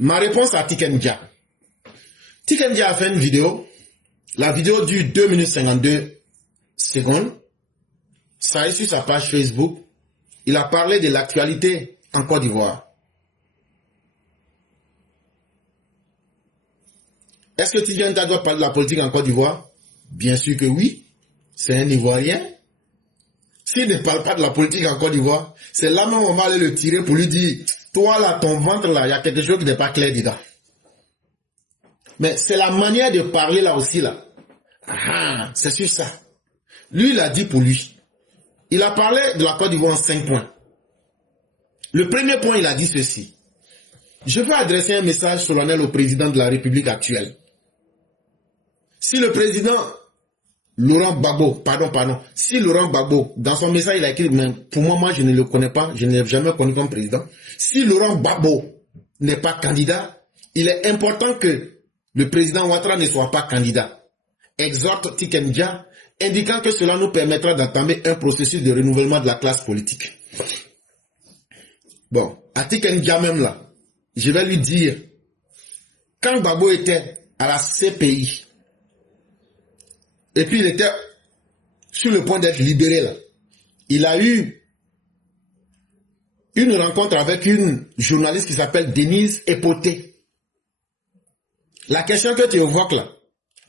Ma réponse à Tikendia. Tikendia a fait une vidéo. La vidéo dure 2 minutes 52 secondes. Ça est sur sa page Facebook. Il a parlé de l'actualité en Côte d'Ivoire. Est-ce que Tikendia doit parler de la politique en Côte d'Ivoire? Bien sûr que oui. C'est un Ivoirien. S'il ne parle pas de la politique en Côte d'Ivoire, c'est là même on va aller le tirer pour lui dire, toi là, ton ventre là, il y a quelque chose qui n'est pas clair dedans. Mais c'est la manière de parler là aussi là. Ah, c'est sur ça. Lui, il a dit pour lui. Il a parlé de la Côte d'Ivoire en 5 points. Le premier point, il a dit ceci. Je veux adresser un message solennel au président de la République actuelle. Si le président Laurent Gbagbo, si Laurent Gbagbo, dans son message, il a écrit, mais pour moi, je ne le connais pas, je ne l'ai jamais connu comme président. Si Laurent Gbagbo n'est pas candidat, il est important que le président Ouattara ne soit pas candidat. Exhorte Tikendia, indiquant que cela nous permettra d'entamer un processus de renouvellement de la classe politique. Bon, à Tikendia même là, je vais lui dire, quand Gbagbo était à la CPI, et puis il était sur le point d'être libéré là, il a eu une rencontre avec une journaliste qui s'appelle Denise Epoté. La question que tu évoques là,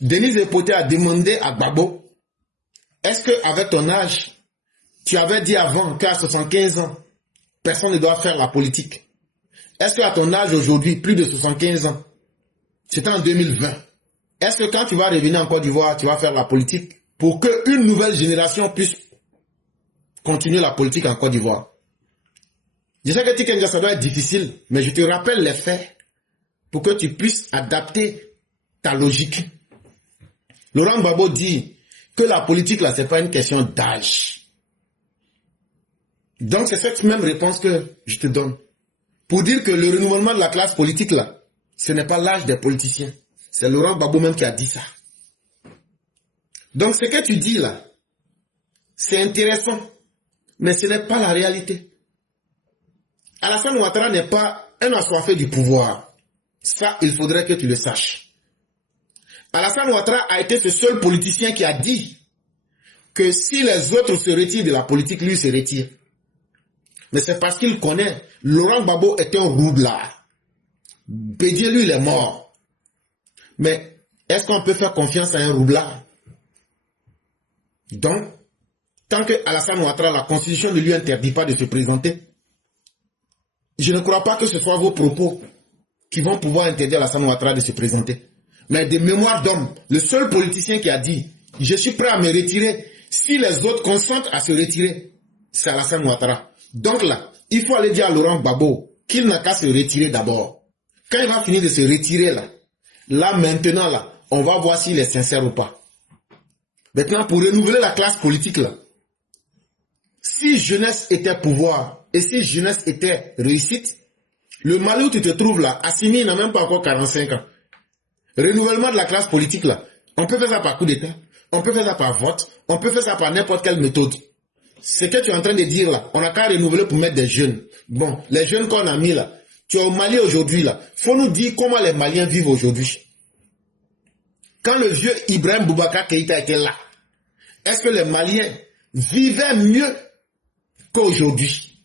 Denise Epoté a demandé à Gbagbo, est-ce qu'avec ton âge, tu avais dit avant qu'à 75 ans, personne ne doit faire la politique? Est-ce qu'à ton âge aujourd'hui, plus de 75 ans, c'était en 2020, est-ce que quand tu vas revenir en Côte d'Ivoire, tu vas faire la politique pour qu'une nouvelle génération puisse continuer la politique en Côte d'Ivoire? Je sais que Tikendia, ça doit être difficile, mais je te rappelle les faits pour que tu puisses adapter ta logique. Laurent Gbagbo dit que la politique, là, c'est pas une question d'âge. Donc, c'est cette même réponse que je te donne. Pour dire que le renouvellement de la classe politique, là, ce n'est pas l'âge des politiciens. C'est Laurent Gbagbo même qui a dit ça. Donc, ce que tu dis, là, c'est intéressant, mais ce n'est pas la réalité. Alassane Ouattara n'est pas un assoiffé du pouvoir. Ça, il faudrait que tu le saches. Alassane Ouattara a été ce seul politicien qui a dit que si les autres se retirent de la politique, lui se retire. Mais c'est parce qu'il connaît. Laurent Gbagbo est un roublard. Bédier, lui, il est mort. Mais est-ce qu'on peut faire confiance à un roublard? Donc, tant que Alassane Ouattara, la Constitution ne lui interdit pas de se présenter, je ne crois pas que ce soit vos propos qui vont pouvoir interdire à Alassane Ouattara de se présenter. Mais de mémoire d'homme, le seul politicien qui a dit « Je suis prêt à me retirer si les autres consentent à se retirer », c'est Alassane Ouattara. Donc là, il faut aller dire à Laurent Gbagbo qu'il n'a qu'à se retirer d'abord. Quand il va finir de se retirer là maintenant là, on va voir s'il est sincère ou pas. Maintenant, pour renouveler la classe politique là, si jeunesse était pouvoir et si jeunesse était réussite, le Mali où tu te trouves là, Assimi n'a même pas encore 45 ans. Renouvellement de la classe politique là, on peut faire ça par coup d'État, on peut faire ça par vote, on peut faire ça par n'importe quelle méthode. Ce que tu es en train de dire là, on n'a qu'à renouveler pour mettre des jeunes. Bon, les jeunes qu'on a mis là, tu es au Mali aujourd'hui là, faut nous dire comment les Maliens vivent aujourd'hui. Quand le vieux Ibrahim Boubacar Keïta était là, est-ce que les Maliens vivaient mieux qu'aujourd'hui?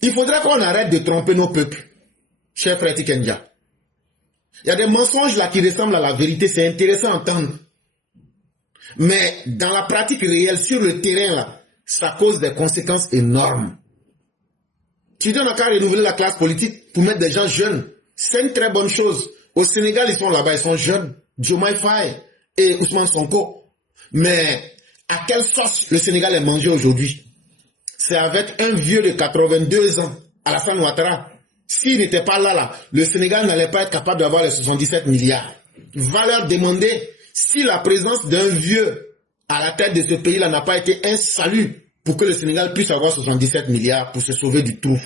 Il faudrait qu'on arrête de tromper nos peuples, cher frère Tikendia. Il y a des mensonges là qui ressemblent à la vérité, c'est intéressant à entendre. Mais dans la pratique réelle, sur le terrain là, ça cause des conséquences énormes. Tu n'as qu'à renouveler la classe politique pour mettre des gens jeunes. C'est une très bonne chose. Au Sénégal, ils sont là-bas, ils sont jeunes. Diomaye Faye et Ousmane Sonko. Mais à quelle sauce le Sénégal est mangé aujourd'hui? C'est avec un vieux de 82 ans, Alassane Ouattara. S'il n'était pas là, le Sénégal n'allait pas être capable d'avoir les 77 milliards. Va leur demander si la présence d'un vieux à la tête de ce pays-là n'a pas été un salut pour que le Sénégal puisse avoir 77 milliards pour se sauver du trou.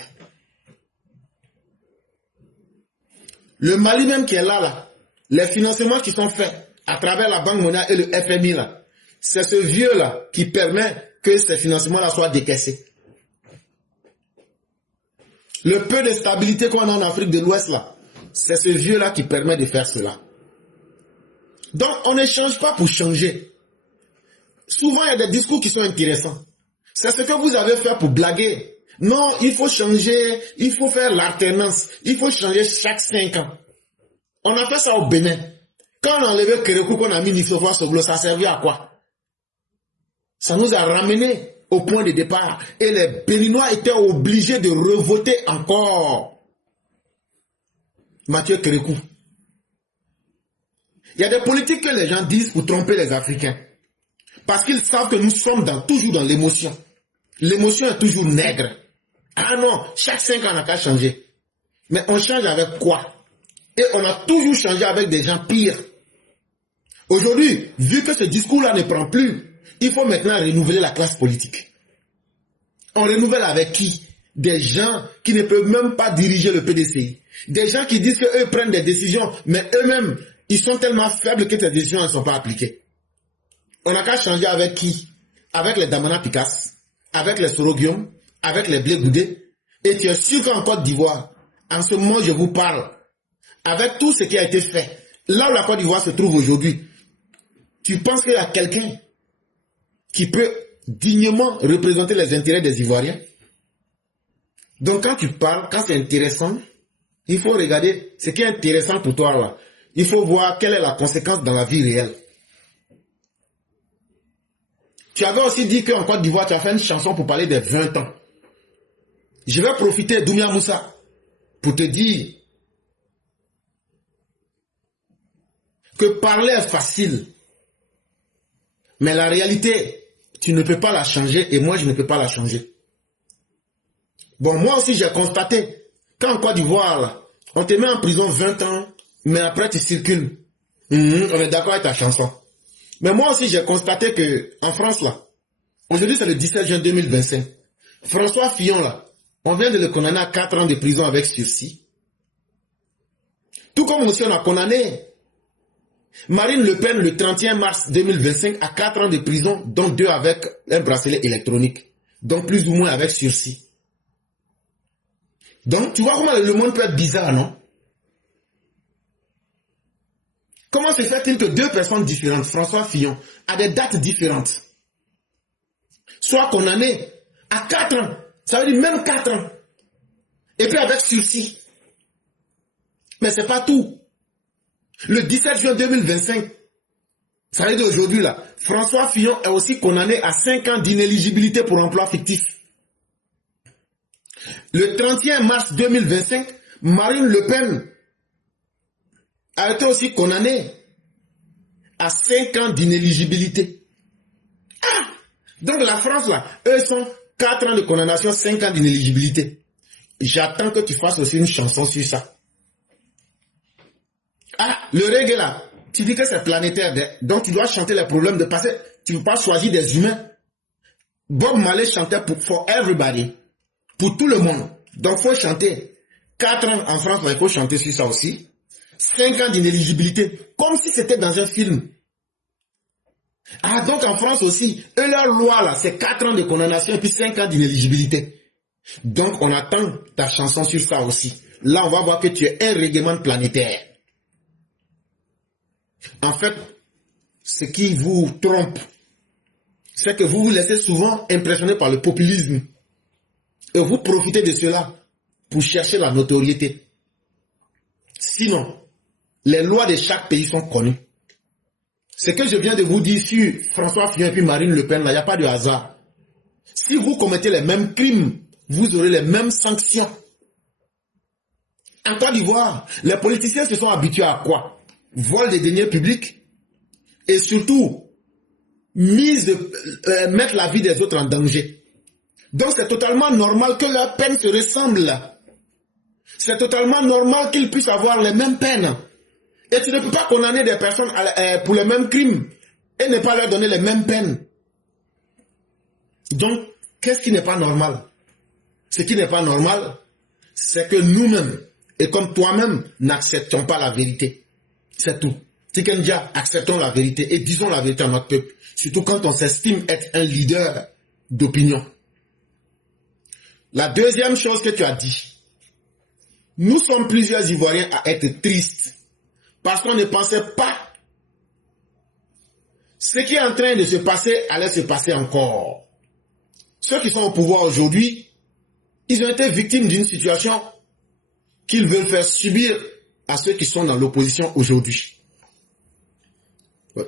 Le Mali même qui est là, les financements qui sont faits à travers la Banque mondiale et le FMI, là, c'est ce vieux-là qui permet que ces financements-là soient décaissés. Le peu de stabilité qu'on a en Afrique de l'Ouest là, c'est ce vieux-là qui permet de faire cela. Donc, on ne change pas pour changer. Souvent, il y a des discours qui sont intéressants. C'est ce que vous avez fait pour blaguer. Non, il faut changer, il faut faire l'alternance, il faut changer chaque 5 ans. On a fait ça au Bénin. Quand on a enlevé Kérékou, qu'on a mis Nissofwa Soglo, ça servait à quoi? Ça nous a ramené au point de départ. Et les Béninois étaient obligés de revoter encore Mathieu Kérékou. Il y a des politiques que les gens disent pour tromper les Africains. Parce qu'ils savent que nous sommes toujours dans l'émotion. L'émotion est toujours nègre. Ah non, chaque 5 ans on n'a qu'à changer. Mais on change avec quoi? Et on a toujours changé avec des gens pires. Aujourd'hui, vu que ce discours-là ne prend plus, il faut maintenant renouveler la classe politique. On renouvelle avec qui? Des gens qui ne peuvent même pas diriger le PDCI. Des gens qui disent qu'eux prennent des décisions, mais eux-mêmes, ils sont tellement faibles que ces décisions ne sont pas appliquées. On n'a qu'à changer avec qui? Avec les Damana Picasse, avec les Soroguium, avec les Blé Goudé. Et tu es sûr qu'en Côte d'Ivoire, en ce moment je vous parle, avec tout ce qui a été fait, là où la Côte d'Ivoire se trouve aujourd'hui, tu penses qu'il y a quelqu'un qui peut dignement représenter les intérêts des Ivoiriens? Donc quand tu parles, quand c'est intéressant, il faut regarder ce qui est intéressant pour toi là. Il faut voir quelle est la conséquence dans la vie réelle. Tu avais aussi dit qu'en Côte d'Ivoire, tu as fait une chanson pour parler des 20 ans. Je vais profiter d'Oumia Moussa pour te dire que parler est facile. Mais la réalité, tu ne peux pas la changer et moi, je ne peux pas la changer. Bon, moi aussi, j'ai constaté qu'en Côte d'Ivoire, on te met en prison 20 ans, mais après, tu circules. On est d'accord avec ta chanson. Mais moi aussi, j'ai constaté que en France, là, aujourd'hui, c'est le 17 juin 2025. François Fillon, là, on vient de le condamner à 4 ans de prison avec sursis. Tout comme aussi on a condamné Marine Le Pen le 31 mars 2025 à 4 ans de prison, dont 2 avec un bracelet électronique. Donc plus ou moins avec sursis. Donc tu vois comment le monde peut être bizarre, non? Comment se fait-il que 2 personnes différentes, François Fillon, à des dates différentes, soient condamnées à 4 ans? Ça veut dire même 4 ans. Et puis avec sursis. Mais c'est pas tout. Le 17 juin 2025, ça veut dire aujourd'hui là, François Fillon est aussi condamné à 5 ans d'inéligibilité pour emploi fictif. Le 31 mars 2025, Marine Le Pen a été aussi condamnée à 5 ans d'inéligibilité. Ah! Donc la France là, eux sont 4 ans de condamnation, 5 ans d'inéligibilité. J'attends que tu fasses aussi une chanson sur ça. Ah, le reggae là, tu dis que c'est planétaire, donc tu dois chanter les problèmes de passé. Tu ne peux pas choisir des humains. Bob Marley chantait for everybody, pour tout le monde. Donc il faut chanter. 4 ans en France, il faut chanter sur ça aussi. 5 ans d'inéligibilité, comme si c'était dans un film. Ah, donc en France aussi, eux, leur loi là, c'est 4 ans de condamnation et puis 5 ans d'inéligibilité. Donc on attend ta chanson sur ça aussi. Là, on va voir que tu es un règlement planétaire. En fait, ce qui vous trompe, c'est que vous vous laissez souvent impressionner par le populisme. Et vous profitez de cela pour chercher la notoriété. Sinon, les lois de chaque pays sont connues. Ce que je viens de vous dire sur François Fillon et puis Marine Le Pen, il n'y a pas de hasard. Si vous commettez les mêmes crimes, vous aurez les mêmes sanctions. En Côte d'Ivoire, les politiciens se sont habitués à quoi? Vol des deniers publics et surtout mettre la vie des autres en danger. Donc c'est totalement normal que leurs peines se ressemblent. C'est totalement normal qu'ils puissent avoir les mêmes peines. Et tu ne peux pas condamner des personnes pour les mêmes crimes et ne pas leur donner les mêmes peines. Donc, qu'est-ce qui n'est pas normal? Ce qui n'est pas normal, c'est que nous-mêmes, et comme toi-même, n'acceptons pas la vérité. C'est tout. Tikenja, acceptons la vérité et disons la vérité à notre peuple. Surtout quand on s'estime être un leader d'opinion. La deuxième chose que tu as dit, Nous sommes plusieurs Ivoiriens à être tristes parce qu'on ne pensait pas ce qui est en train de se passer allait se passer encore. Ceux qui sont au pouvoir aujourd'hui, ils ont été victimes d'une situation qu'ils veulent faire subir à ceux qui sont dans l'opposition aujourd'hui.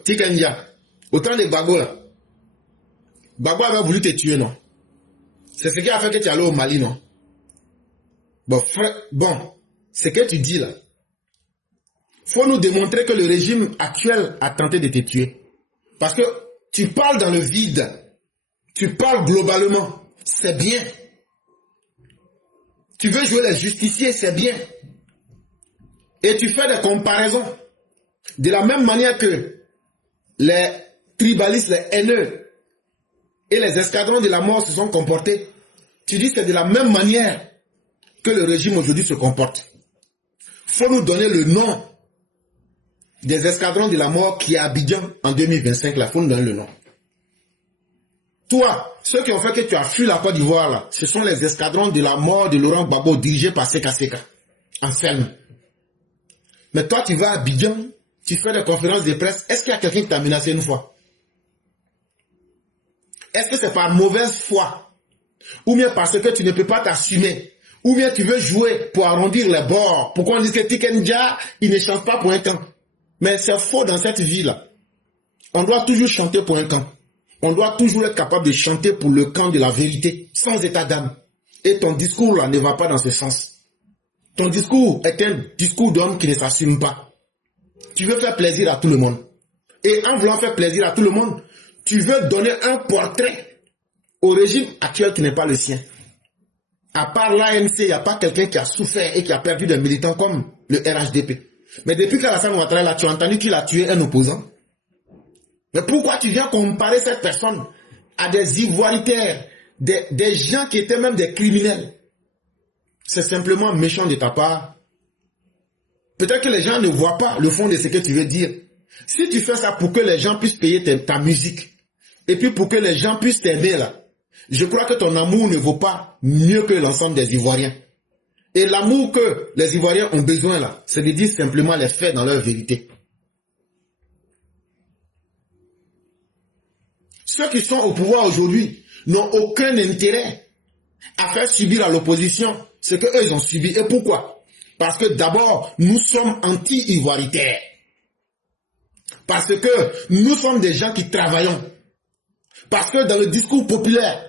Tikendia, au temps de Bago là, Bago avait voulu te tuer, non? C'est ce qui a fait que tu es allé au Mali, non? Bon, frère, bon, ce que tu dis là, faut nous démontrer que le régime actuel a tenté de te tuer. Parce que tu parles dans le vide, tu parles globalement, c'est bien. Tu veux jouer les justiciers, c'est bien. Et tu fais des comparaisons. De la même manière que les tribalistes, les haineux et les escadrons de la mort se sont comportés, tu dis que c'est de la même manière que le régime aujourd'hui se comporte. Il faut nous donner le nom des escadrons de la mort qui est à Abidjan en 2025. Là, il faut nous donner le nom. Toi, ceux qui ont fait que tu as fui la Côte d'Ivoire, là, ce sont les escadrons de la mort de Laurent Gbagbo dirigés par Seka Seka, en Selme. Mais toi, tu vas à Abidjan, tu fais des conférences de presse. Est-ce qu'il y a quelqu'un qui t'a menacé une fois? Est-ce que c'est par mauvaise foi? Ou bien parce que tu ne peux pas t'assumer? Ou bien tu veux jouer pour arrondir les bords? Pourquoi on dit que Tikendia, il ne chante pas pour un camp? Mais c'est faux dans cette vie-là. On doit toujours chanter pour un camp. On doit toujours être capable de chanter pour le camp de la vérité, sans état d'âme. Et ton discours là ne va pas dans ce sens. Ton discours est un discours d'homme qui ne s'assume pas. Tu veux faire plaisir à tout le monde. Et en voulant faire plaisir à tout le monde, tu veux donner un portrait au régime actuel qui n'est pas le sien. À part l'ANC, il n'y a pas quelqu'un qui a souffert et qui a perdu des militants comme le RHDP. Mais depuis qu'Alassane Ouattara là, tu as entendu qu'il a tué un opposant. Mais pourquoi tu viens comparer cette personne à des ivoiritaires, des gens qui étaient même des criminels? C'est simplement méchant de ta part. Peut-être que les gens ne voient pas le fond de ce que tu veux dire. Si tu fais ça pour que les gens puissent payer ta musique, et puis pour que les gens puissent t'aimer là, je crois que ton amour ne vaut pas mieux que l'ensemble des Ivoiriens. Et l'amour que les Ivoiriens ont besoin là, c'est de dire simplement les faits dans leur vérité. Ceux qui sont au pouvoir aujourd'hui n'ont aucun intérêt à faire subir à l'opposition ce qu'eux ils ont subi. Et pourquoi? Parce que d'abord, nous sommes anti-ivoiritaires. Parce que nous sommes des gens qui travaillons. Parce que dans le discours populaire,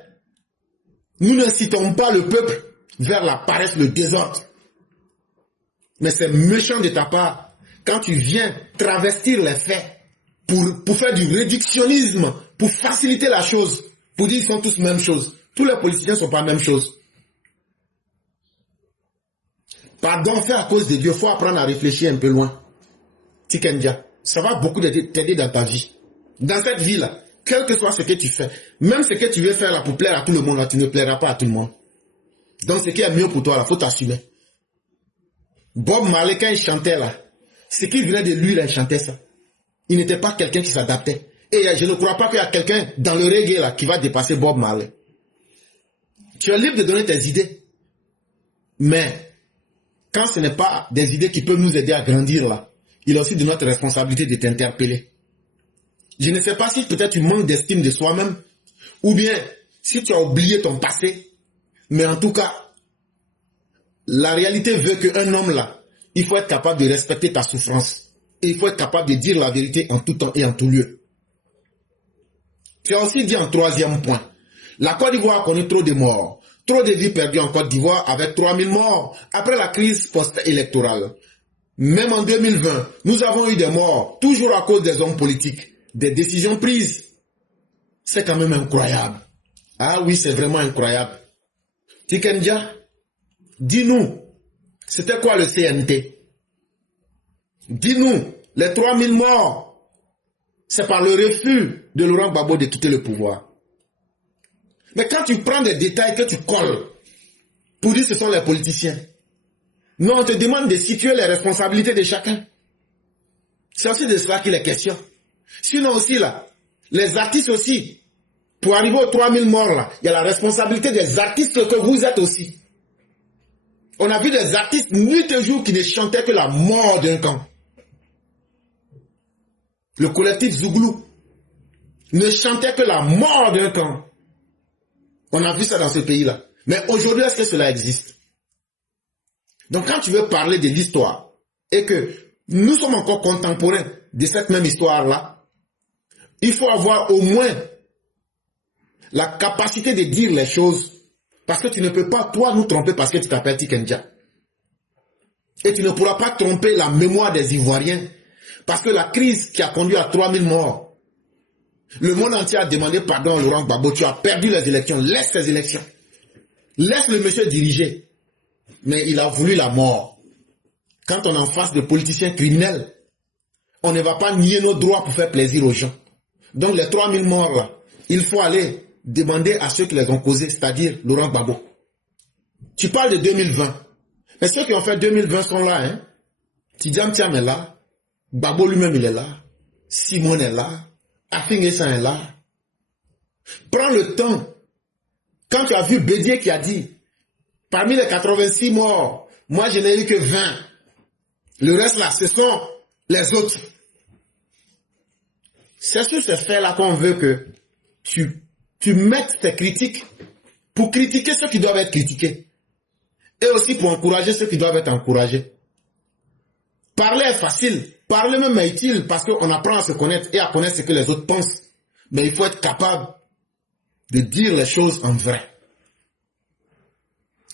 nous n'incitons pas le peuple vers la paresse, le désordre. Mais c'est méchant de ta part quand tu viens travestir les faits pour faire du réductionnisme, pour faciliter la chose, pour dire qu'ils sont tous la même chose. Tous les politiciens ne sont pas la même chose. Pardon, fait à cause de Dieu, il faut apprendre à réfléchir un peu loin. Tikendia, ça va beaucoup t'aider dans ta vie. Dans cette vie-là, quel que soit ce que tu fais, même ce que tu veux faire là pour plaire à tout le monde, là, tu ne plairas pas à tout le monde. Donc ce qui est mieux pour toi, il faut t'assumer. Bob Marley, quand il chantait là, ce qui venait de lui, là, il chantait ça. Il n'était pas quelqu'un qui s'adaptait. Et je ne crois pas qu'il y a quelqu'un dans le reggae là qui va dépasser Bob Marley. Tu es libre de donner tes idées. Mais quand ce n'est pas des idées qui peuvent nous aider à grandir là, il est aussi de notre responsabilité de t'interpeller. Je ne sais pas si peut-être tu manques d'estime de soi-même, ou bien si tu as oublié ton passé, mais en tout cas, la réalité veut qu'un homme là, il faut être capable de respecter ta souffrance. Et il faut être capable de dire la vérité en tout temps et en tout lieu. Tu as aussi dit en troisième point, la Côte d'Ivoire connaît trop de morts, trop de vies perdues en Côte d'Ivoire avec 3000 morts après la crise post-électorale. Même en 2020, nous avons eu des morts, toujours à cause des hommes politiques, des décisions prises. C'est quand même incroyable. Ah oui, c'est vraiment incroyable. Tikendia, dis-nous, c'était quoi le CNT? Dis-nous, les 3000 morts, c'est par le refus de Laurent Gbagbo de quitter le pouvoir. Mais quand tu prends des détails que tu colles pour dire que ce sont les politiciens, non, on te demande de situer les responsabilités de chacun. C'est aussi de cela qu'il est question. Sinon aussi là, les artistes aussi, pour arriver aux 3000 morts là, il y a la responsabilité des artistes que vous êtes aussi. On a vu des artistes nuit et jour qui ne chantaient que la mort d'un camp. Le collectif Zouglou ne chantait que la mort d'un camp. On a vu ça dans ce pays-là. Mais aujourd'hui, est-ce que cela existe? Donc quand tu veux parler de l'histoire et que nous sommes encore contemporains de cette même histoire-là, il faut avoir au moins la capacité de dire les choses, parce que tu ne peux pas, toi, nous tromper parce que tu t'appelles Tikenja. Et tu ne pourras pas tromper la mémoire des Ivoiriens, parce que la crise qui a conduit à 3000 morts, le monde entier a demandé pardon à Laurent Gbagbo. Tu as perdu les élections, laisse ces élections. Laisse le monsieur diriger. Mais il a voulu la mort. Quand on est en face de politiciens criminels, on ne va pas nier nos droits pour faire plaisir aux gens. Donc les 3000 morts là, il faut aller demander à ceux qui les ont causés, c'est-à-dire Laurent Gbagbo. Tu parles de 2020. Mais ceux qui ont fait 2020 sont là. Hein? Tidjam Thiam est là. Gbagbo lui-même il est là. Simon est là. Afingesan est là. Prends le temps. Quand tu as vu Bédier qui a dit, parmi les 86 morts, moi je n'ai eu que 20. Le reste là, ce sont les autres. C'est sur ces faits-là qu'on veut que tu mettes tes critiques pour critiquer ceux qui doivent être critiqués. Et aussi pour encourager ceux qui doivent être encouragés. Parler est facile. Parler même est utile parce qu'on apprend à se connaître et à connaître ce que les autres pensent. Mais il faut être capable de dire les choses en vrai.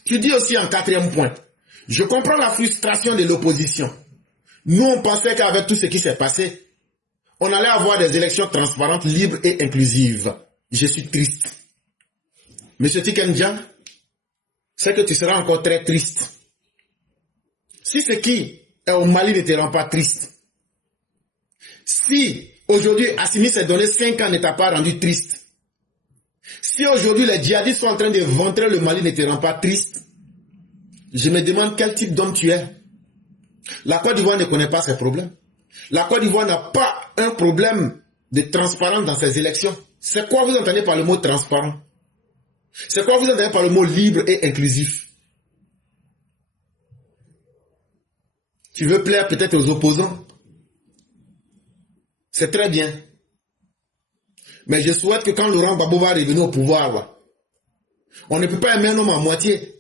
Tu dis aussi en quatrième point, je comprends la frustration de l'opposition. Nous, on pensait qu'avec tout ce qui s'est passé, on allait avoir des élections transparentes, libres et inclusives. Je suis triste. Monsieur Tikenja, c'est que tu seras encore très triste. Si ce qui est au Mali ne te rend pas triste, si aujourd'hui Assimi s'est donné 5 ans ne t'a pas rendu triste, si aujourd'hui les djihadistes sont en train de ventrer le Mali ne te rend pas triste, je me demande quel type d'homme tu es. La Côte d'Ivoire ne connaît pas ces problèmes. La Côte d'Ivoire n'a pas un problème de transparence dans ses élections. C'est quoi vous entendez par le mot transparent? C'est quoi vous entendez par le mot libre et inclusif? Tu veux plaire peut-être aux opposants? C'est très bien. Mais je souhaite que quand Laurent Gbagbo va revenir au pouvoir, là, on ne peut pas aimer un homme à moitié.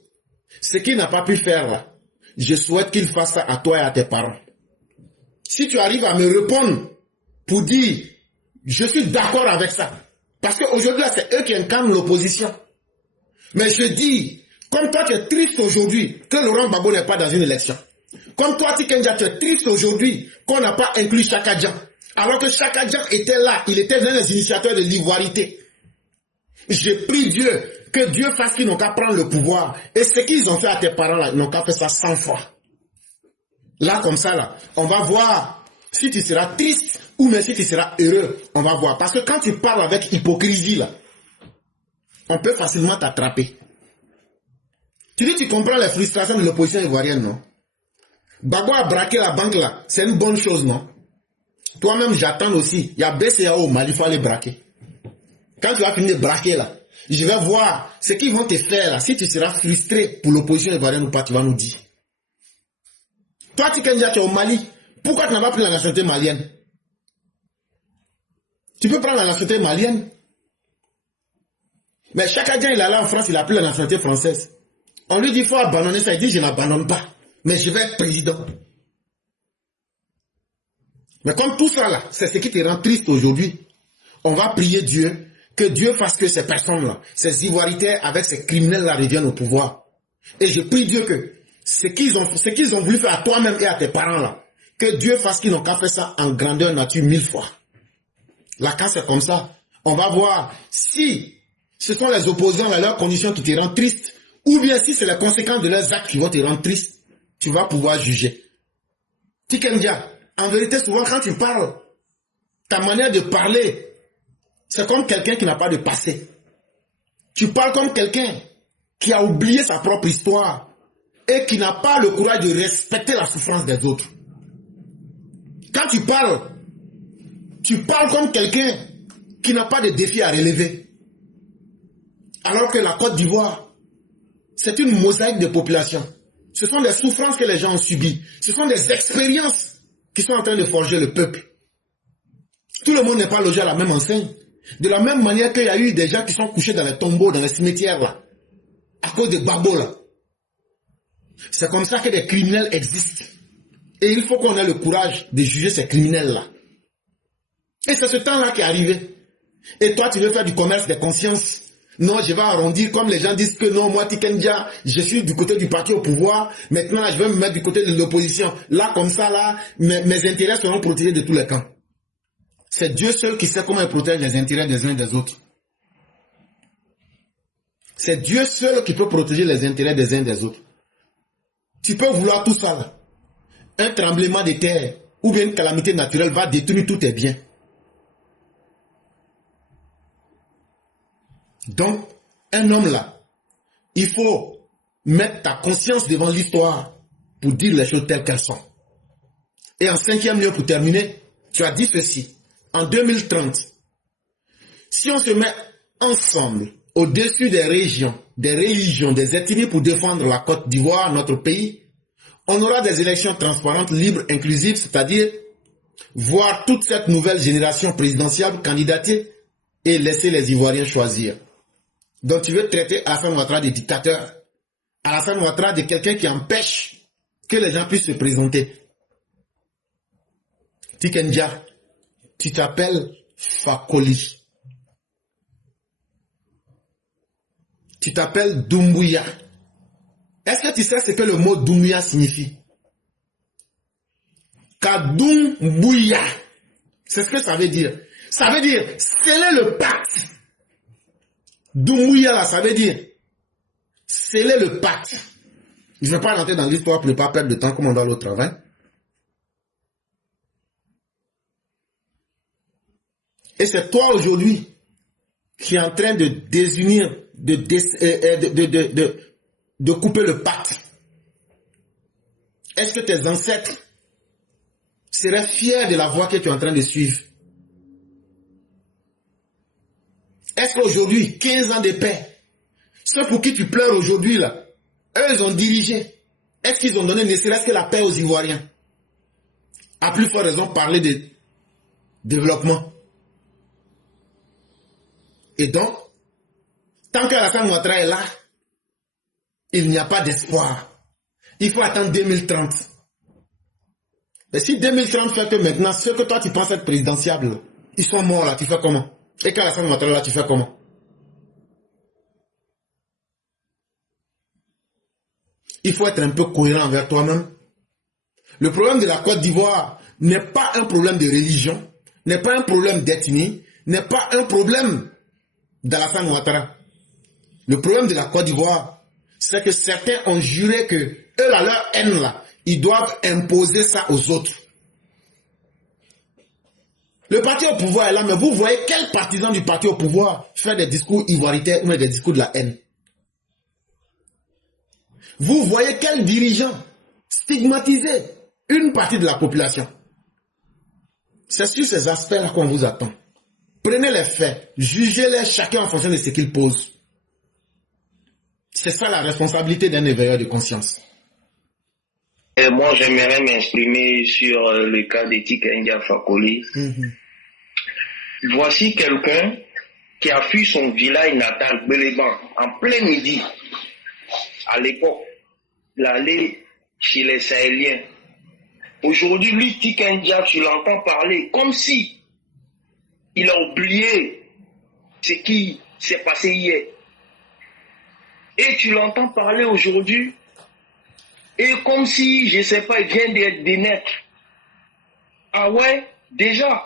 Ce qu'il n'a pas pu faire, là, je souhaite qu'il fasse ça à toi et à tes parents. Si tu arrives à me répondre pour dire, je suis d'accord avec ça. Parce qu'aujourd'hui, c'est eux qui incarnent l'opposition. Mais je dis, comme toi tu es triste aujourd'hui que Laurent Gbagbo n'est pas dans une élection. Comme toi, Tikenja, tu es triste aujourd'hui qu'on n'a pas inclus Chaka Dian. Alors que Chaka Dian était là, il était l'un des initiateurs de l'ivoirité. J'ai prie Dieu, que Dieu fasse qu'ils n'ont qu'à prendre le pouvoir. Et ce qu'ils ont fait à tes parents, là, ils n'ont qu'à faire ça 100 fois. Là, comme ça, là, on va voir si tu seras triste ou même si tu seras heureux. On va voir. Parce que quand tu parles avec hypocrisie, là, on peut facilement t'attraper. Tu dis, tu comprends les frustrations de l'opposition ivoirienne, non? Gbagbo a braqué la banque, là. C'est une bonne chose, non? Toi-même, j'attends aussi. Il y a BCAO au Mali, il faut aller braquer. Quand tu vas finir de braquer, là, je vais voir ce qu'ils vont te faire, là. Si tu seras frustré pour l'opposition ivoirienne ou pas, tu vas nous dire. Toi, Tikenja, tu es au Mali. Pourquoi tu n'as pas pris la nationalité malienne? Tu peux prendre la nationalité malienne. Mais Chaka Dian, il est allé en France, il a pris la nationalité française. On lui dit, il faut abandonner ça. Il dit, je n'abandonne pas. Mais je vais être président. Mais comme tout ça là, c'est ce qui te rend triste aujourd'hui, on va prier Dieu, que Dieu fasse que ces personnes-là, ces ivoiritaires avec ces criminels-là reviennent au pouvoir. Et je prie Dieu que ce qu'ils ont voulu faire à toi-même et à tes parents-là, que Dieu fasse qu'ils n'ont qu'à faire ça en grandeur nature 1000 fois. Là, quand c'est comme ça, on va voir si ce sont les opposants à leurs conditions qui te rendent triste, ou bien si c'est les conséquences de leurs actes qui vont te rendre triste, tu vas pouvoir juger. Tikenja, en vérité, souvent quand tu parles, ta manière de parler, c'est comme quelqu'un qui n'a pas de passé. Tu parles comme quelqu'un qui a oublié sa propre histoire et qui n'a pas le courage de respecter la souffrance des autres. Quand tu parles comme quelqu'un qui n'a pas de défi à relever. Alors que la Côte d'Ivoire, c'est une mosaïque de population. Ce sont des souffrances que les gens ont subies. Ce sont des expériences qui sont en train de forger le peuple. Tout le monde n'est pas logé à la même enseigne. De la même manière qu'il y a eu des gens qui sont couchés dans les tombeaux, dans les cimetières, là, à cause des babos, là. C'est comme ça que des criminels existent. Et il faut qu'on ait le courage de juger ces criminels-là. Et c'est ce temps-là qui est arrivé. Et toi, tu veux faire du commerce des consciences. Non, je vais arrondir, comme les gens disent que non, moi, Tikenja, je suis du côté du parti au pouvoir. Maintenant, je vais me mettre du côté de l'opposition. Là, comme ça, là, mes intérêts seront protégés de tous les camps. C'est Dieu seul qui sait comment il protège les intérêts des uns et des autres. C'est Dieu seul qui peut protéger les intérêts des uns et des autres. Tu peux vouloir tout ça, là. Un tremblement de terre ou bien une calamité naturelle va détruire tous tes biens. Donc, un homme là, il faut mettre ta conscience devant l'histoire pour dire les choses telles qu'elles sont. Et en 5e lieu, pour terminer, tu as dit ceci. En 2030, si on se met ensemble au-dessus des régions, des religions, des ethnies pour défendre la Côte d'Ivoire, notre pays, on aura des élections transparentes, libres, inclusives, c'est-à-dire voir toute cette nouvelle génération présidentielle candidater et laisser les Ivoiriens choisir. Donc tu veux traiter Alassane Ouattara de dictateur, Alassane Ouattara de quelqu'un qui empêche que les gens puissent se présenter. Tikenja, tu t'appelles Fakoli. Tu t'appelles Doumbouya. Est-ce que tu sais ce que le mot Doumbouya signifie? Kadoumbuya. C'est ce que ça veut dire. Ça veut dire, sceller le pacte. Doumbouya là, ça veut dire, sceller le pacte. Je ne vais pas rentrer dans l'histoire pour ne pas perdre de temps comme on doit aller au travail. Et c'est toi aujourd'hui qui est en train de désunir, de couper le pacte. Est-ce que tes ancêtres seraient fiers de la voie que tu es en train de suivre? Est-ce qu'aujourd'hui, 15 ans de paix, ceux pour qui tu pleures aujourd'hui, là, eux, ils ont dirigé. Est-ce qu'ils ont donné ne serait-ce que la paix aux Ivoiriens? À plus forte raison, parler de développement. Et donc, tant qu'Alassane Ouattara est là, il n'y a pas d'espoir. Il faut attendre 2030. Et si 2030 fait que maintenant, ceux que toi tu penses être présidentiables, ils sont morts là, tu fais comment? Et qu'Alassane Ouattara là, tu fais comment? Il faut être un peu cohérent envers toi-même. Le problème de la Côte d'Ivoire n'est pas un problème de religion, n'est pas un problème d'ethnie, n'est pas un problème d'Alassane Ouattara. Le problème de la Côte d'Ivoire, c'est que certains ont juré que eux, là, leur haine là, ils doivent imposer ça aux autres. Le parti au pouvoir est là, mais vous voyez quel partisan du parti au pouvoir fait des discours ivoiritaires ou des discours de la haine? Vous voyez quel dirigeant stigmatiser une partie de la population? C'est sur ces aspects-là qu'on vous attend. Prenez les faits, jugez-les chacun en fonction de ce qu'il pose. C'est ça la responsabilité d'un éveilleur de conscience. Et moi, j'aimerais m'exprimer sur le cas de Tikenja Fakoli. Voici quelqu'un qui a fui son village natal, Béléban, en plein midi. À l'époque, l'aller chez les Sahéliens. Aujourd'hui, lui, Tikenja, tu l'entends parler comme si il a oublié ce qui s'est passé hier. Et tu l'entends parler aujourd'hui, et comme si, je ne sais pas, il vient de naître. Ah ouais, déjà.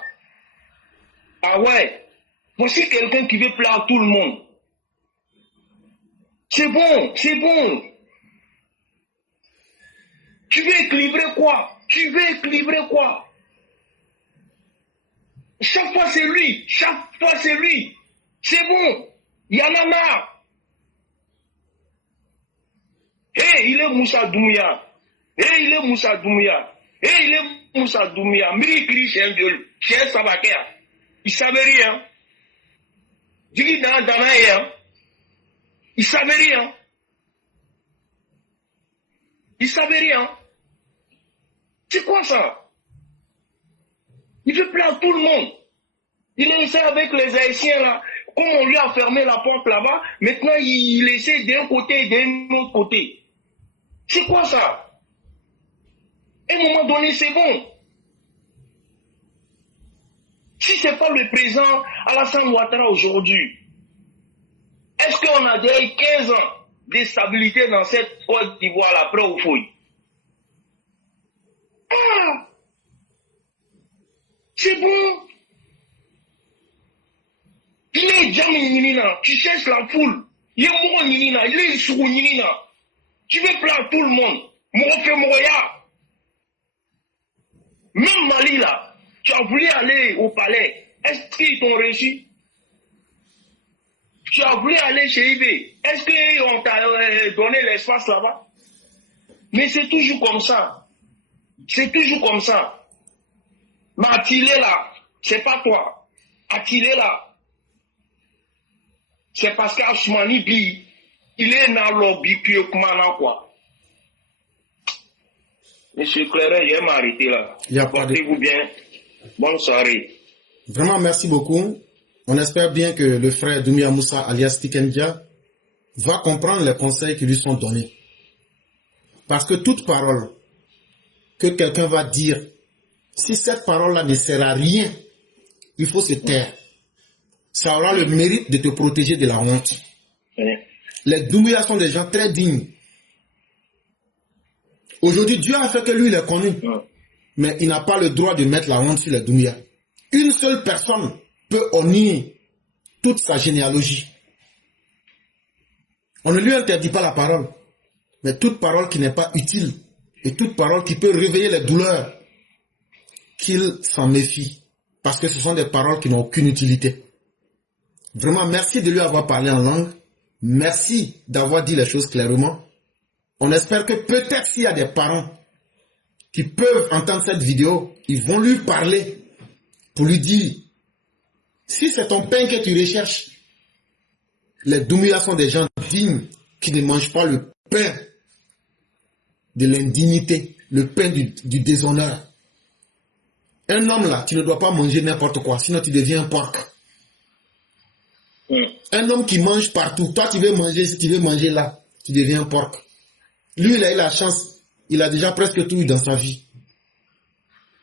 Ah ouais, voici quelqu'un qui veut plaire à tout le monde. C'est bon, c'est bon. Tu veux équilibrer quoi? Tu veux équilibrer quoi? Chaque fois c'est lui, chaque fois c'est lui. C'est bon, il y en a marre. Hey, il est Moussa Doumbouya. Hey, il est Moussa Doumbouya. Hey, il est Moussa Doumbouya. Miri c'est un viol. C'est un sabaker. Il savait rien. Digi dans rien. Il savait rien. Il ne savait rien. C'est quoi ça? Il fait plaire à tout le monde. Il essaie avec les Haïtiens là. Comme on lui a fermé la porte là-bas, maintenant il essaie d'un côté et d'un autre côté. C'est quoi ça? À un moment donné, c'est bon. Si ce n'est pas le président Alassane Ouattara aujourd'hui, est-ce qu'on a déjà eu 15 ans de stabilité dans cette Côte d'Ivoire après au fouille? Ah! C'est bon. Il est jamais Nina. Tu cherches la foule. Il est mort Nina. Il est sur Nina. Tu veux plaire tout le monde. Morofe Moroya. Même Mali là. Tu as voulu aller au palais. Est-ce qu'ils t'ont reçu? Tu as voulu aller chez IB. Est-ce qu'on t'a donné l'espace là-bas? Mais c'est toujours comme ça. C'est toujours comme ça. Mais Attilé là, c'est pas toi. Attilé là, c'est parce qu'Asmani Bi, il est dans le lobby puis quoi. Monsieur Claire, je vais m'arrêter là. Portez-vous bien. Bonne soirée. Vraiment, merci beaucoup. On espère bien que le frère Doumbia Moussa, alias Tikendia, va comprendre les conseils qui lui sont donnés. Parce que toute parole que quelqu'un va dire, si cette parole-là ne sert à rien, il faut se taire. Ça aura le mérite de te protéger de la honte. Les Doumbia sont des gens très dignes. Aujourd'hui, Dieu a fait que lui, il est connu. Mais il n'a pas le droit de mettre la honte sur les Doumbia. Une seule personne peut honnir toute sa généalogie. On ne lui interdit pas la parole. Mais toute parole qui n'est pas utile et toute parole qui peut réveiller les douleurs, qu'il s'en méfie. Parce que ce sont des paroles qui n'ont aucune utilité. Vraiment, merci de lui avoir parlé en langue. Merci d'avoir dit les choses clairement. On espère que peut-être s'il y a des parents qui peuvent entendre cette vidéo, ils vont lui parler pour lui dire, si c'est ton pain que tu recherches, les Doumbia sont des gens dignes qui ne mangent pas le pain de l'indignité, le pain du déshonneur. Un homme là, tu ne dois pas manger n'importe quoi, sinon tu deviens un porc. Un homme qui mange partout, toi tu veux manger, si tu veux manger là, tu deviens un porc. Lui, il a eu la chance, il a déjà presque tout eu dans sa vie.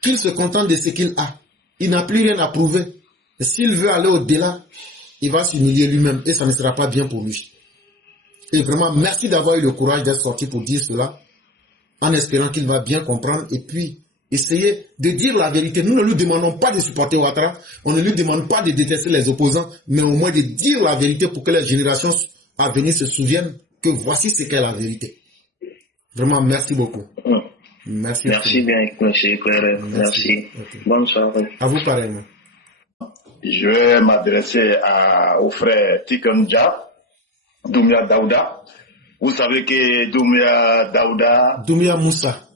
Qu'il se contente de ce qu'il a. Il n'a plus rien à prouver. Et s'il veut aller au-delà, il va s'humilier lui-même et ça ne sera pas bien pour lui. Et vraiment, merci d'avoir eu le courage d'être sorti pour dire cela, en espérant qu'il va bien comprendre et puis essayer de dire la vérité. Nous ne lui demandons pas de supporter Ouattara, on ne lui demande pas de détester les opposants, mais au moins de dire la vérité pour que les générations à venir se souviennent que voici ce qu'est la vérité. Vraiment, merci beaucoup. Merci. Merci bien, monsieur Claire. Merci. Okay. Bonne soirée. À vous pareillement. Je vais m'adresser au frère Tikendia, Doumbia Daouda. Vous savez que Doumbia Moussa,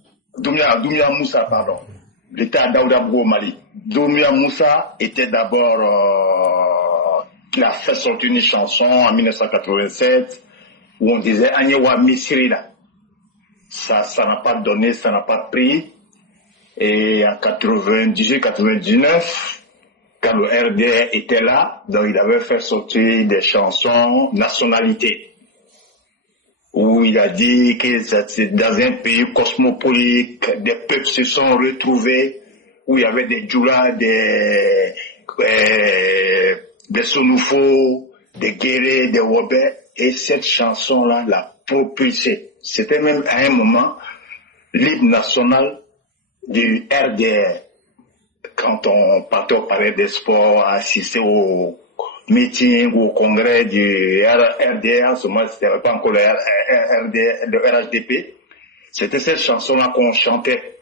pardon. Il était à Daouda au Mali. Doumbia Moussa était d'abord, il a fait sortir une chanson en 1987 où on disait Agnewa Misrila. Ça n'a pas donné, ça n'a pas pris. Et en 98-99, quand le RDR était là, donc il avait fait sortir des chansons nationalité, où il a dit que c'est dans un pays cosmopolite, des peuples se sont retrouvés, où il y avait des Djoula, des Sonoufo, des Guéré, des Wobé, et cette chanson-là l'a propulsé. C'était même à un moment l'hymne national du RDR. Quand on partait au palais des sports, assister au meeting ou au congrès du RDR, ce moment c'était pas encore le RHDP, c'était cette chanson-là qu'on chantait.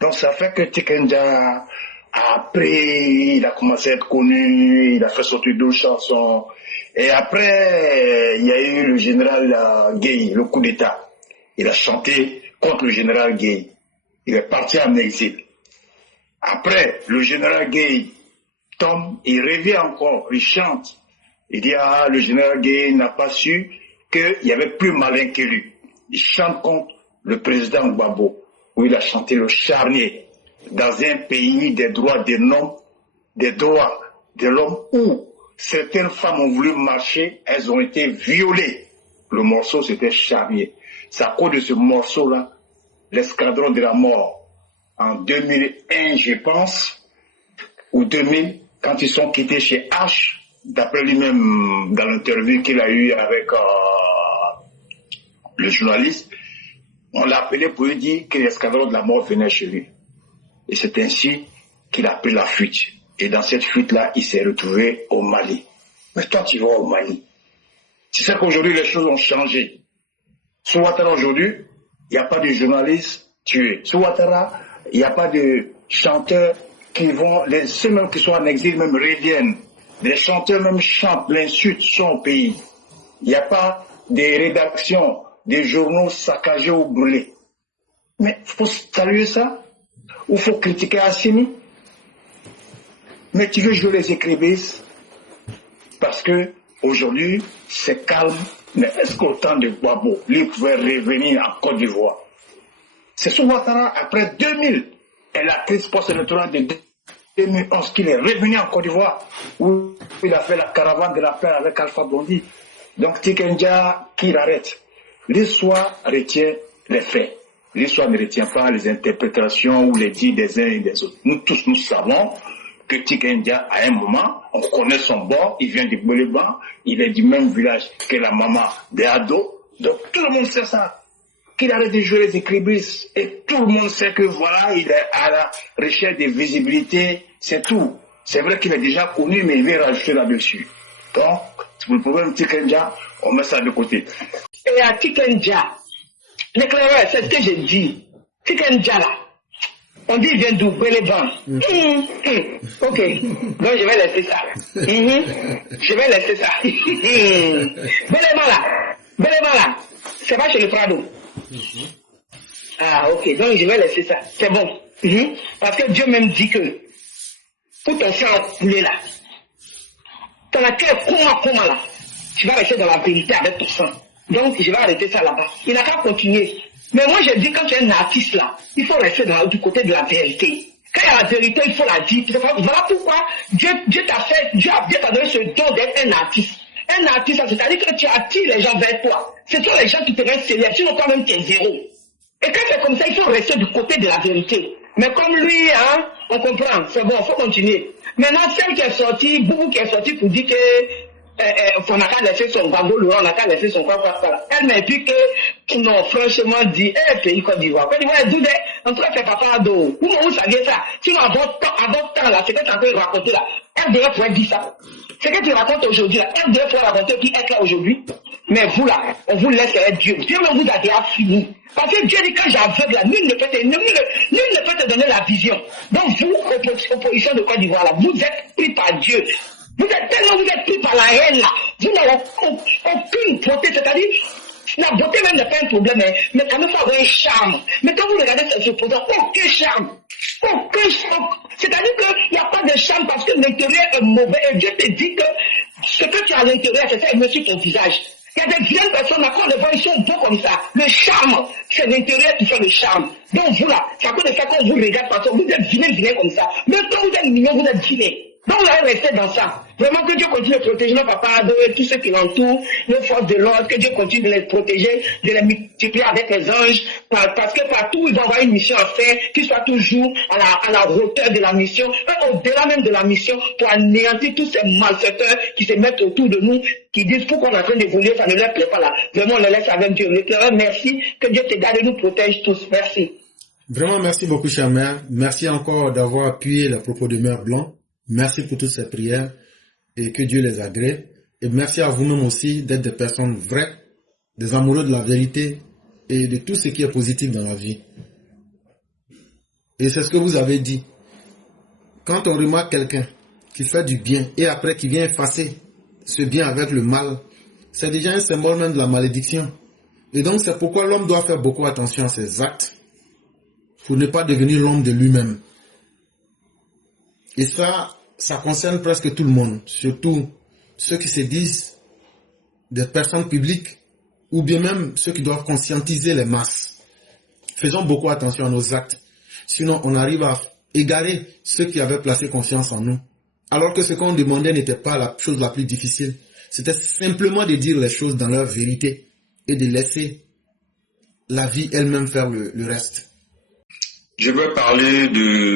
Donc ça fait que Tikendia, après, il a commencé à être connu, il a fait sortir 2 chansons. Et après, il y a eu le général Gueye, le coup d'État. Il a chanté contre le général Gueye. Il est parti en exil. Après, le général Gueye tombe, il revient encore, il chante. Il dit, le général Gueye n'a pas su qu'il y avait plus malin que lui. Il chante contre le président Gbagbo, où il a chanté le charnier dans un pays des droits de l'homme, où certaines femmes ont voulu marcher, elles ont été violées. Le morceau, c'était charnier. C'est à cause de ce morceau-là, l'escadron de la mort, en 2001, je pense, ou 2000, quand ils sont quittés chez H, d'après lui-même, dans l'interview qu'il a eue avec le journaliste, on l'a appelé pour lui dire que l'escadron de la mort venait chez lui. Et c'est ainsi qu'il a pris la fuite. Et dans cette fuite-là, il s'est retrouvé au Mali. Mais toi, tu vas au Mali. Tu sais qu'aujourd'hui, les choses ont changé. Sur Ouattara, aujourd'hui, il n'y a pas de journalistes tués. Sur Ouattara, il n'y a pas de chanteurs qui vont, ceux même qui sont en exil, même reviennent. Les chanteurs même chantent l'insulte sur son pays. Il n'y a pas des rédactions, des journaux saccagés ou brûlés. Mais il faut saluer ça. Ou il faut critiquer Assimi. Mais tu veux jouer les écrivistes parce que aujourd'hui c'est calme. Mais est-ce qu'au temps de Gbagbo, lui pouvait revenir en Côte d'Ivoire? C'est sur Ouattara, après 2000, et la crise post-électorale de 2011, qu'il est revenu en Côte d'Ivoire, où il a fait la caravane de la paix avec Alpha Blondy. Donc Tikenja, qui l'arrête. L'histoire retient les faits. L'histoire ne retient pas les interprétations ou les dits des uns et des autres. Nous tous, nous savons que Tikenja, à un moment, on connaît son bord, il vient du Boléban, il est du même village que la maman de Ado. Donc tout le monde sait ça. Qu'il arrête de jouer les écribistes. Et tout le monde sait que voilà, il est à la recherche de visibilité, c'est tout. C'est vrai qu'il est déjà connu, mais il veut rajouter là-dessus. Donc, pour le problème Tikenja, on met ça de côté. Et à Tikenja, l'éclaireur, c'est ce que j'ai dit. Tikenja là, on dit il vient d'où? Boléban. Ok, donc je vais laisser ça. Je vais laisser ça. Boléban là, c'est pas chez le Prado. Ah ok, donc je vais laisser ça. C'est bon. Parce que Dieu même dit que pour ton sang a coulé là, ton cœur comment là, tu vas rester dans la vérité avec ton sang. Donc je vais arrêter ça là-bas. Il n'a qu'à continuer. Mais moi je dis quand tu es un artiste là, il faut rester du côté de la vérité. Quand il y a la vérité, il faut la dire. Voilà pourquoi Dieu t'a donné ce don d'être un artiste. Un artiste, c'est-à-dire que tu attires les gens vers toi. C'est toi les gens qui te restent célèbres, sinon toi-même tu es zéro. Et quand c'est comme ça, il faut rester du côté de la vérité. Mais comme lui, hein, on comprend, c'est bon, il faut continuer. Maintenant, celle qui est sortie, Boubou qui est sortie pour dire que on n'a qu'à laisser son Gbagbo, on n'a qu'à laisser son quoi. Elle m'a dit que, non, franchement, dit, pays Côte d'Ivoire. Côte d'Ivoire, elle dit, en tout cas, c'est papa d'eau. Vous saviez ça? Sinon, avant temps, là, c'est que tu as pu raconter là. Elle devrait pouvoir dire ça. Ce que tu racontes aujourd'hui, là, elle devrait pouvoir raconter qui est là aujourd'hui. Mais vous, là, on vous laisse être Dieu. Dieu vous a déjà fini. Parce que Dieu dit, quand j'aveugle, là, nul ne peut te donner la vision. Donc, vous, opposition de Côte d'Ivoire, là, vous êtes pris par Dieu. Vous êtes pris par la haine, là. Vous n'avez aucune beauté, c'est-à-dire, la beauté même n'est pas un problème, mais quand même, il faut avoir un charme. Mais quand vous regardez ces opposants, aucun charme. C'est-à-dire qu'il n'y a pas de charme parce que l'intérieur est mauvais. Et Dieu te dit que ce que tu as à l'intérieur, c'est ça, et monsieur ton visage. Il y a des vilaines personnes, quand on les voit, ils sont beaux comme ça. Le charme, c'est l'intérieur qui fait le charme. Donc vous là, c'est à cause de ça qu'on vous regarde parce que vous êtes vilain comme ça. Même quand vous êtes mignon, vous êtes vilain. Donc vous allez rester dans ça. Vraiment que Dieu continue de protéger nos papas, de tous ceux qui l'entourent, nos forces de l'ordre, que Dieu continue de les protéger, de les multiplier avec les anges, parce que partout ils vont avoir une mission à faire, qu'ils soient toujours à la hauteur de la mission, et au-delà même de la mission, pour anéantir tous ces malfaiteurs qui se mettent autour de nous, qui disent pourquoi on est en train d'évoluer, ça ne leur plaît pas là. Vraiment on les laisse avec Dieu. L'éclaireur, merci, que Dieu te garde et nous protège tous. Merci. Vraiment merci beaucoup, cher mère. Merci encore d'avoir appuyé les propos de Mère Blanc. Merci pour toutes ces prières et que Dieu les agrée. Et merci à vous-même aussi d'être des personnes vraies, des amoureux de la vérité et de tout ce qui est positif dans la vie. Et c'est ce que vous avez dit. Quand on remarque quelqu'un qui fait du bien et après qui vient effacer ce bien avec le mal, c'est déjà un symbole même de la malédiction. Et donc c'est pourquoi l'homme doit faire beaucoup attention à ses actes pour ne pas devenir l'homme de lui-même. Et ça concerne presque tout le monde, surtout ceux qui se disent des personnes publiques ou bien même ceux qui doivent conscientiser les masses. faisons beaucoup attention à nos actes. Sinon, on arrive à égarer ceux qui avaient placé confiance en nous. Alors que ce qu'on demandait n'était pas la chose la plus difficile. C'était simplement de dire les choses dans leur vérité et de laisser la vie elle-même faire le reste. Je vais parler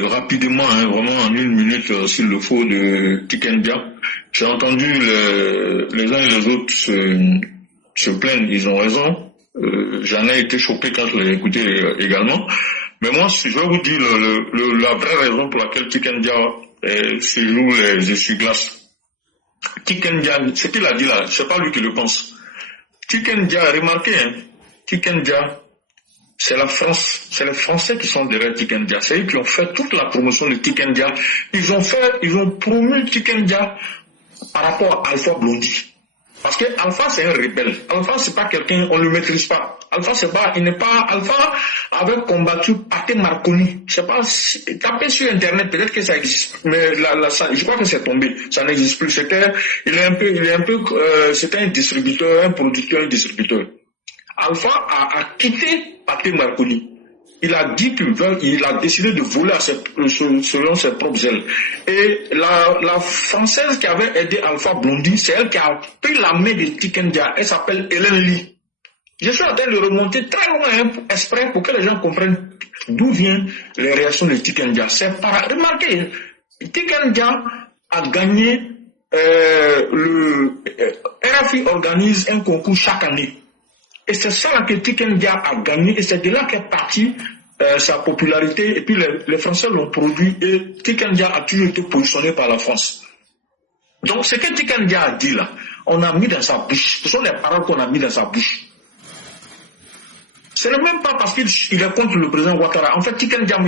rapidement, vraiment en 1 minute, s'il le faut, de Tiken Jah. J'ai entendu les uns et les autres se plaignent, ils ont raison. J'en ai été choqué quand je l'ai écouté également. Mais moi, je vais vous dire la vraie raison pour laquelle Tiken Jah se joue les essuie-glaces. Tiken Jah, ce qu'il a dit là, c'est pas lui qui le pense. Tiken Jah, remarquez, Tiken Jah, c'est la France, c'est les Français qui sont derrière Tiken Jah. C'est eux qui ont fait toute la promotion de Tiken Jah. Ils ont promu Tiken Jah par rapport à Alpha Blondy. Parce que Alpha, c'est un rebelle. Alpha, c'est pas quelqu'un, on le maîtrise pas. Alpha, Alpha avait combattu Pathé Marconi. Je sais pas, tapez sur Internet, peut-être que ça existe. Mais je crois que c'est tombé. Ça n'existe plus. C'était un distributeur, un producteur, un distributeur. Alpha a quitté Pathé Marconi. Il a dit qu'il a décidé de voler selon ses propres ailes. Et la Française qui avait aidé Alpha Blondy, c'est elle qui a pris la main de Tiken Jah. Elle s'appelle Hélène Lee. Je suis en train de remonter très loin exprès pour que les gens comprennent d'où viennent les réactions de Tiken Jah. Remarquez, Tiken Jah a gagné, RFI organise un concours chaque année. Et c'est ça que Tiken Jah a gagné, et c'est de là qu'est partie sa popularité, et puis les Français l'ont produit, et Tiken Jah a toujours été positionné par la France. Donc ce que Tiken Jah a dit là, on a mis dans sa bouche, ce sont les paroles qu'on a mis dans sa bouche. Ce n'est même pas parce qu'il est contre le président Ouattara. En fait, Tiken Jah,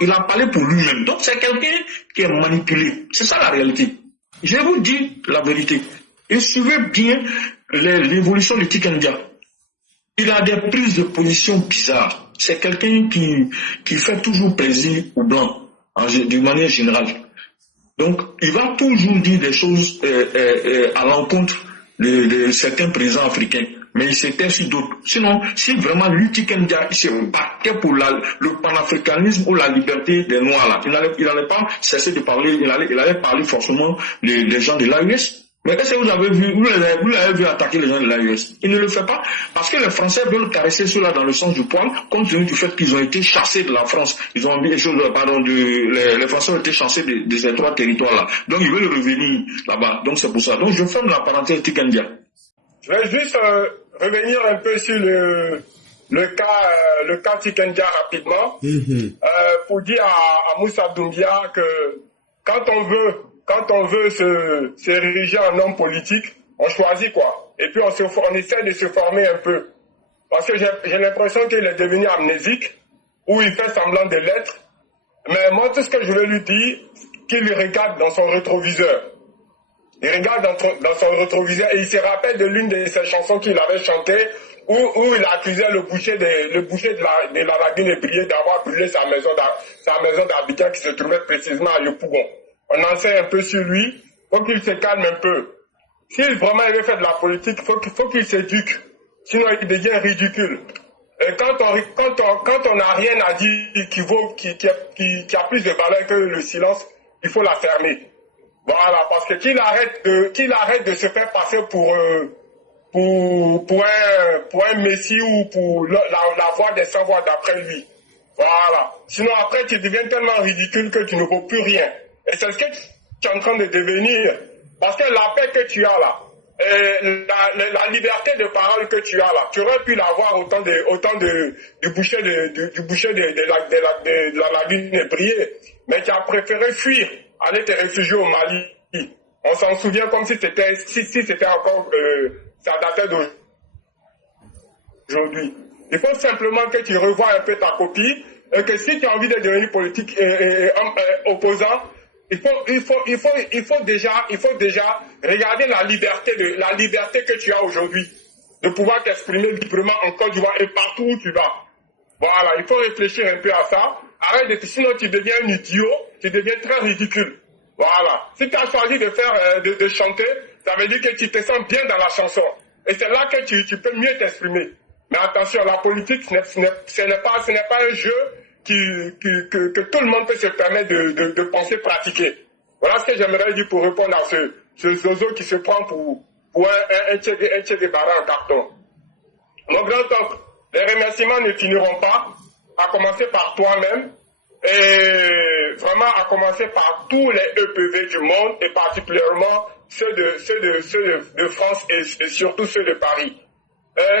il a parlé pour lui-même. Donc c'est quelqu'un qui est manipulé. C'est ça la réalité. Je vous dis la vérité. Et suivez bien l'évolution de Tiken Jah. Il a des prises de position bizarres. C'est quelqu'un qui fait toujours plaisir aux Blancs, d'une manière générale. Donc, il va toujours dire des choses à l'encontre de certains présidents africains. Mais il s'était sur d'autres. Sinon, si vraiment lui, Tiken Jah, il se battait pour le panafricanisme ou la liberté des Noirs, là, il n'allait pas cesser de parler, il allait parler forcément des gens de l'AES. Mais est-ce que vous l'avez vu attaquer les gens de l'AES? Il ne le fait pas parce que les Français veulent caresser ceux-là dans le sens du poil, compte tenu du fait qu'ils ont été chassés de la France. Les Français ont été chassés de ces 3 territoires-là. Donc ils veulent revenir là-bas. Donc c'est pour ça. Donc je ferme la parenthèse Tiken Jah. Je vais juste revenir un peu sur le cas Tiken Jah rapidement, pour dire à Moussa Doumbia que quand on veut s'ériger en homme politique, on choisit quoi. Et puis on essaie de se former un peu. Parce que j'ai l'impression qu'il est devenu amnésique, ou il fait semblant de l'être. Mais moi, tout ce que je veux lui dire, qu'il regarde dans son rétroviseur. Il regarde dans son rétroviseur et il se rappelle de l'une de ses chansons qu'il avait chantées, où il accusait le boucher de la lagune ébriée d'avoir brûlé sa maison d'Abidjan qui se trouvait précisément à Yopougon. On en sait un peu sur lui, faut qu'il se calme un peu. S'il vraiment veut faire de la politique, faut qu'il s'éduque, sinon il devient ridicule. Et quand on n'a rien à dire qui a plus de valeur que le silence, il faut la fermer. Voilà, parce que qu'il arrête de se faire passer pour un messie ou pour la voix des sans voix d'après lui. Voilà. Sinon après tu deviens tellement ridicule que tu ne vaux plus rien. Et c'est ce que tu es en train de devenir. Parce que la paix que tu as là, la liberté de parole que tu as là, tu aurais pu l'avoir autant du boucher de la lagune ébriée, mais tu as préféré fuir, aller te réfugier au Mali. On s'en souvient comme si c'était encore, ça datait d'aujourd'hui. Il faut simplement que tu revoies un peu ta copie, et que si tu as envie de devenir politique opposant, il faut déjà regarder la liberté que tu as aujourd'hui, de pouvoir t'exprimer librement en Côte d'Ivoire et partout où tu vas. Voilà, il faut réfléchir un peu à ça. Sinon tu deviens un idiot, tu deviens très ridicule. Voilà. Si tu as choisi de chanter, ça veut dire que tu te sens bien dans la chanson. Et c'est là que tu peux mieux t'exprimer. Mais attention, la politique, ce n'est pas un jeu que tout le monde peut se permettre de penser pratiquer. Voilà ce que j'aimerais dire pour répondre à ce zozo qui se prend pour un Che Guevara en carton. Mon grand-oncle, les remerciements ne finiront pas, à commencer par toi-même, et vraiment à commencer par tous les EPV du monde, et particulièrement ceux de France et surtout ceux de Paris.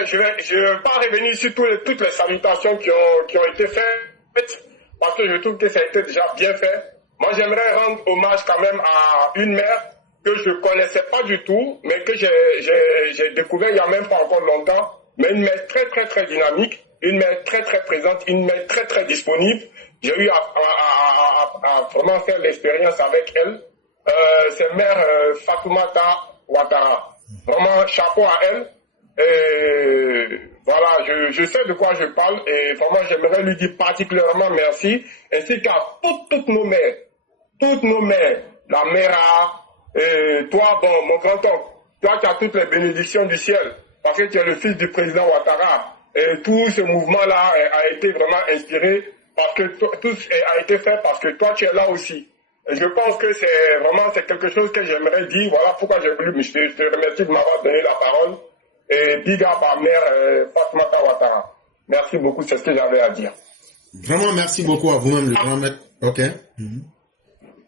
Je vais pas revenir sur toutes les salutations qui ont été faites, parce que je trouve que ça a été déjà bien fait. Moi, j'aimerais rendre hommage quand même à une mère que je connaissais pas du tout, mais que j'ai découvert il y a même pas encore longtemps, mais une mère très très très dynamique, une mère très très présente, une mère très très disponible. J'ai eu à vraiment faire l'expérience avec elle. C'est mère Fatoumata Ouattara. Vraiment chapeau à elle. Et voilà, je sais de quoi je parle et vraiment j'aimerais lui dire particulièrement merci, ainsi qu'à toutes nos mères, la mère, et toi, bon, mon grand-oncle, toi qui as toutes les bénédictions du ciel, parce que tu es le fils du président Ouattara, et tout ce mouvement-là a été vraiment inspiré, parce que tout a été fait parce que toi tu es là aussi. Et je pense que c'est quelque chose que j'aimerais dire, voilà pourquoi j'ai voulu, je te remercie de m'avoir donné la parole. Et big up à mère Fatoumata Ouattara. Merci beaucoup, c'est ce que j'avais à dire. Vraiment, merci beaucoup à vous-même, le grand maître. Ok.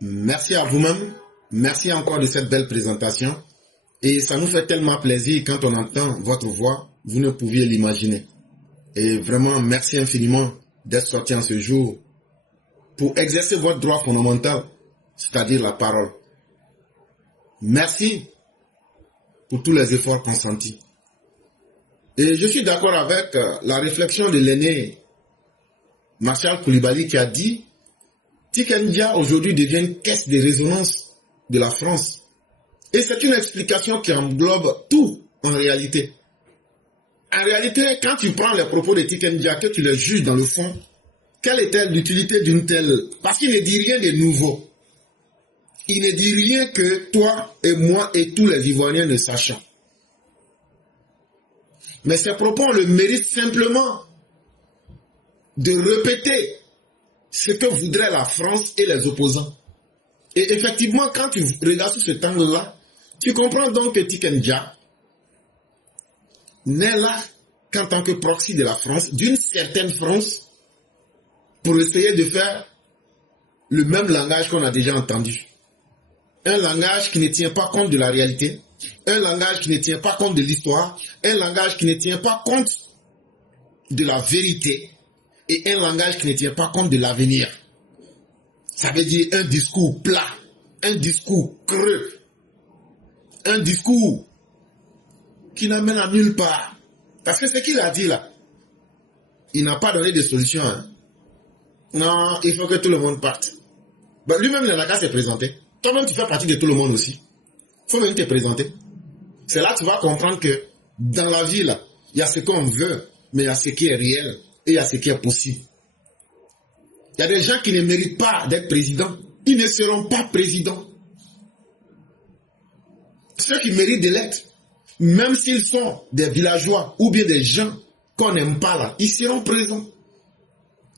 Merci à vous-même. Merci encore de cette belle présentation. Et ça nous fait tellement plaisir quand on entend votre voix. Vous ne pouviez l'imaginer. Et vraiment, merci infiniment d'être sorti en ce jour pour exercer votre droit fondamental, c'est-à-dire la parole. Merci pour tous les efforts consentis. Et je suis d'accord avec la réflexion de l'aîné Marshal Koulibaly qui a dit Tikendia aujourd'hui devient une caisse de résonance de la France. Et c'est une explication qui englobe tout en réalité. En réalité, quand tu prends les propos de Tikendia, que tu les juges dans le fond, quelle était l'utilité d'une telle... Parce qu'il ne dit rien de nouveau. Il ne dit rien que toi et moi et tous les Ivoiriens ne sachons. Mais ces propos le méritent simplement de répéter ce que voudrait la France et les opposants. Et effectivement, quand tu regardes sur cet angle-là, tu comprends donc que Tikendia n'est là qu'en tant que proxy de la France, d'une certaine France, pour essayer de faire le même langage qu'on a déjà entendu. Un langage qui ne tient pas compte de la réalité, un langage qui ne tient pas compte de l'histoire, un langage qui ne tient pas compte de la vérité et un langage qui ne tient pas compte de l'avenir. Ça veut dire un discours plat, un discours creux, un discours qui n'amène à nulle part. Parce que ce qu'il a dit là, il n'a pas donné de solution. Hein. Non, il faut que tout le monde parte. Ben, lui-même, il n'a qu'à se présenter. Toi-même, tu fais partie de tout le monde aussi. Il faut même te présenter. C'est là que tu vas comprendre que dans la vie, là, il y a ce qu'on veut, mais il y a ce qui est réel et il y a ce qui est possible. Il y a des gens qui ne méritent pas d'être présidents. Ils ne seront pas présidents. Ceux qui méritent de l'être, même s'ils sont des villageois ou bien des gens qu'on n'aime pas là, ils seront présents.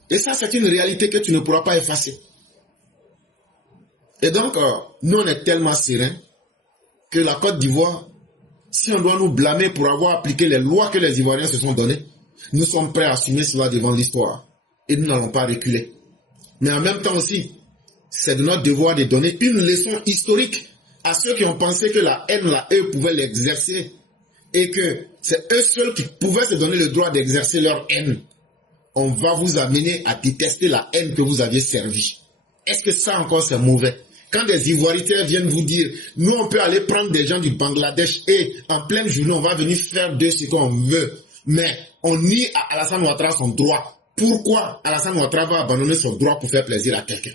Et ça, c'est une réalité que tu ne pourras pas effacer. Et donc, nous, on est tellement sereins que la Côte d'Ivoire, si on doit nous blâmer pour avoir appliqué les lois que les Ivoiriens se sont données, nous sommes prêts à assumer cela devant l'histoire. Et nous n'allons pas reculer. Mais en même temps aussi, c'est de notre devoir de donner une leçon historique à ceux qui ont pensé que la haine, là, eux pouvaient l'exercer. Et que c'est eux seuls qui pouvaient se donner le droit d'exercer leur haine. On va vous amener à détester la haine que vous aviez servie. Est-ce que ça encore c'est mauvais? Quand des Ivoiriens viennent vous dire, nous on peut aller prendre des gens du Bangladesh et en pleine journée on va venir faire de ce qu'on veut. Mais on nie à Alassane Ouattara son droit. Pourquoi Alassane Ouattara va abandonner son droit pour faire plaisir à quelqu'un?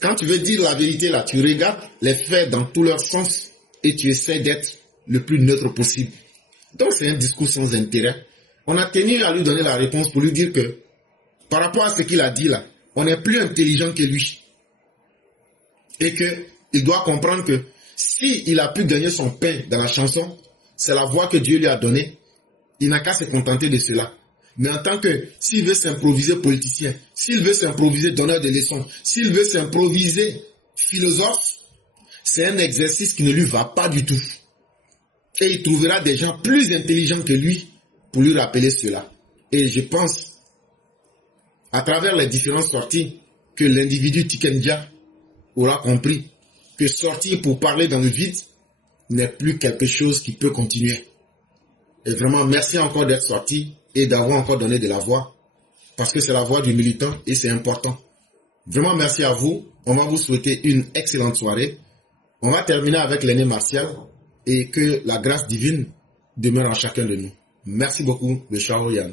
Quand tu veux dire la vérité là, tu regardes les faits dans tout leur sens et tu essaies d'être le plus neutre possible. Donc c'est un discours sans intérêt. On a tenu à lui donner la réponse pour lui dire que par rapport à ce qu'il a dit là, on est plus intelligent que lui. Et qu'il doit comprendre que s'il a pu gagner son pain dans la chanson, c'est la voix que Dieu lui a donnée. Il n'a qu'à se contenter de cela. Mais en tant que, s'il veut s'improviser politicien, s'il veut s'improviser donneur de leçons, s'il veut s'improviser philosophe, c'est un exercice qui ne lui va pas du tout. Et il trouvera des gens plus intelligents que lui pour lui rappeler cela. Et je pense, à travers les différentes sorties, que l'individu Tiken Jah aura compris que sortir pour parler dans le vide n'est plus quelque chose qui peut continuer. Et vraiment, merci encore d'être sorti et d'avoir encore donné de la voix, parce que c'est la voix du militant et c'est important. Vraiment, merci à vous. On va vous souhaiter une excellente soirée. On va terminer avec l'aîné Martial et que la grâce divine demeure en chacun de nous. Merci beaucoup, le Chao Yan.